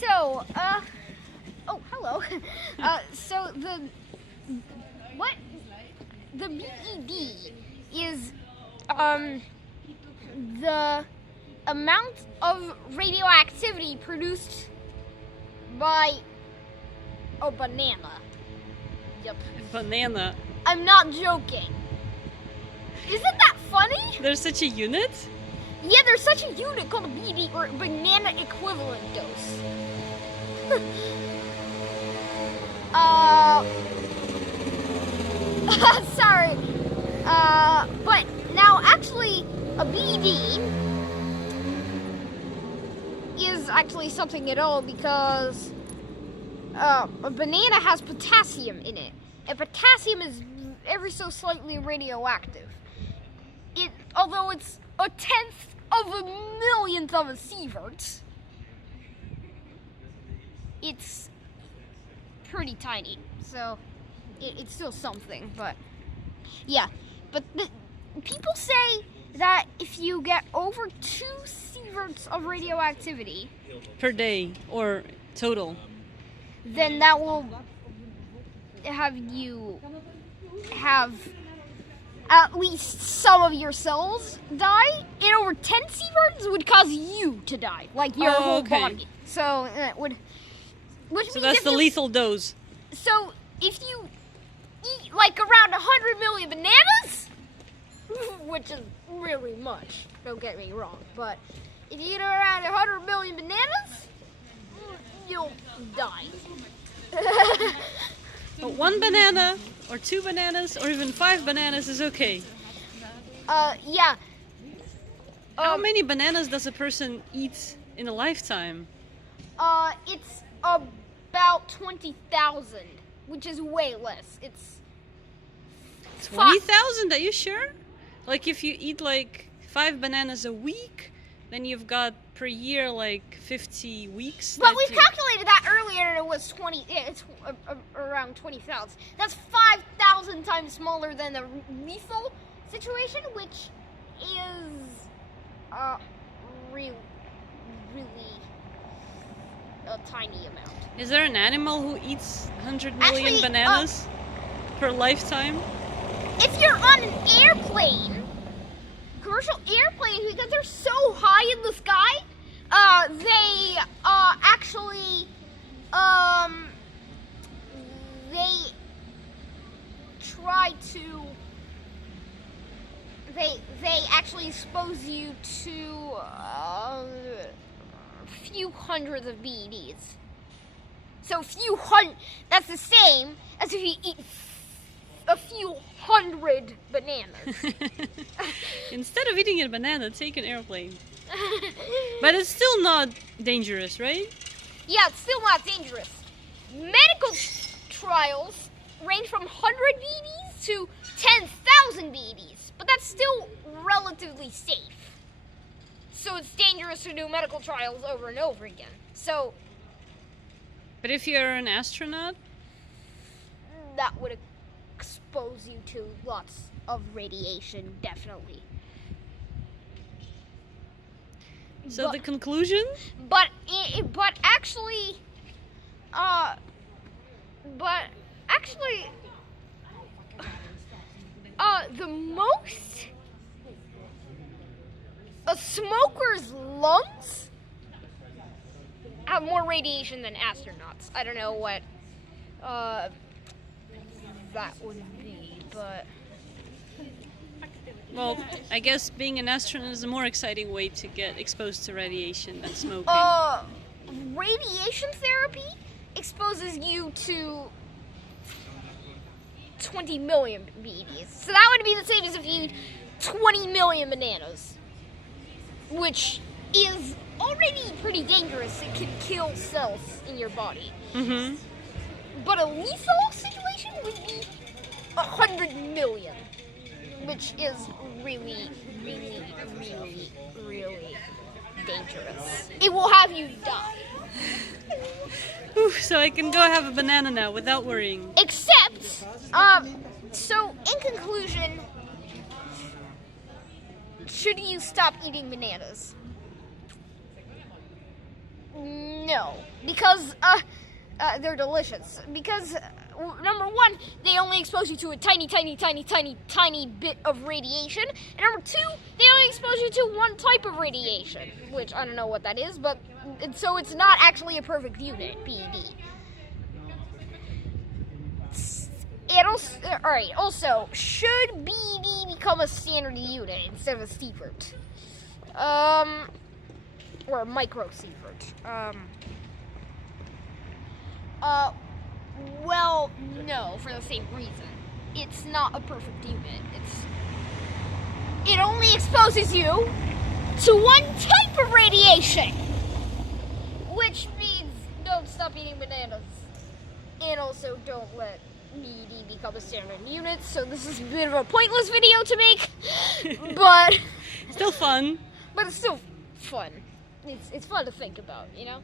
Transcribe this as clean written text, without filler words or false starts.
So, oh, hello. So the BED is, the amount of radioactivity produced by a banana. Yep. Banana. I'm not joking. Isn't that funny? There's such a unit? Yeah, there's such a unit called a BD, or banana equivalent dose. Sorry. But now actually a BD is actually something at all because a banana has potassium in it. And potassium is ever so slightly radioactive. Although it's a tenth of a millionth of a sievert, it's pretty tiny. So it's still something, but yeah. But people say that if you get over 2 sieverts of radioactivity Per day or total? then that will have you have at least some of your cells die, and over 10 sieverts would cause you to die, like your whole body. So it would. So that's the lethal dose. So if you eat like around 100 million bananas, which is really much, don't get me wrong, but if you eat around 100 million bananas, you'll die. But 1 banana, or 2 bananas, or even 5 bananas is okay. Yeah. How many bananas does a person eat in a lifetime? It's about 20,000, which is way less. It's 20,000? Are you sure? Like if you eat like 5 bananas a week, then you've got per year like 50 weeks. But we've calculated that earlier, and it was 20. It's around 20,000. That's 5,000 times smaller than the lethal situation, which is really a tiny amount. Is there an animal who eats 100 million bananas per lifetime? If you're on an airplane, commercial airplane, because they're so high in the sky, they actually they try to they actually expose you to a few hundreds of BEDs. So that's the same as if you eat a few hundred bananas. Instead of eating a banana, take an airplane. But it's still not dangerous, right? Yeah, it's still not dangerous. Medical trials range from 100 BEDs to 10,000 BEDs, but that's still relatively safe. So it's dangerous to do medical trials over and over again. So, but if you're an astronaut, that would expose you to lots of radiation, definitely. So the conclusion? But actually, the most a smoker's lungs have more radiation than astronauts. I don't know what that would be, but well, I guess being an astronaut is a more exciting way to get exposed to radiation than smoking. Radiation therapy exposes you to 20 million BEDs. So that would be the same as if you eat 20 million bananas, which is already pretty dangerous. It can kill cells in your body. Mm-hmm. But a lethal situation would be 100 million, which is really, really, really, really dangerous. It will have you die. So I can go have a banana now without worrying. Except, so in conclusion, should you stop eating bananas? no, because they're delicious. Because number one, they only expose you to a tiny bit of radiation, and number two, they only expose you to one type of radiation, which I don't know what that is, but so it's not actually a perfect unit, PED. It also, alright, also, should BD become a standard unit instead of a Sievert? Or a micro-Sievert? Well, no, for the same reason. It's not a perfect unit. It only exposes you to one type of radiation! Which means don't stop eating bananas. And also don't let BD become a standard unit, so this is a bit of a pointless video to make, but Still fun. But it's still fun. It's fun to think about, you know?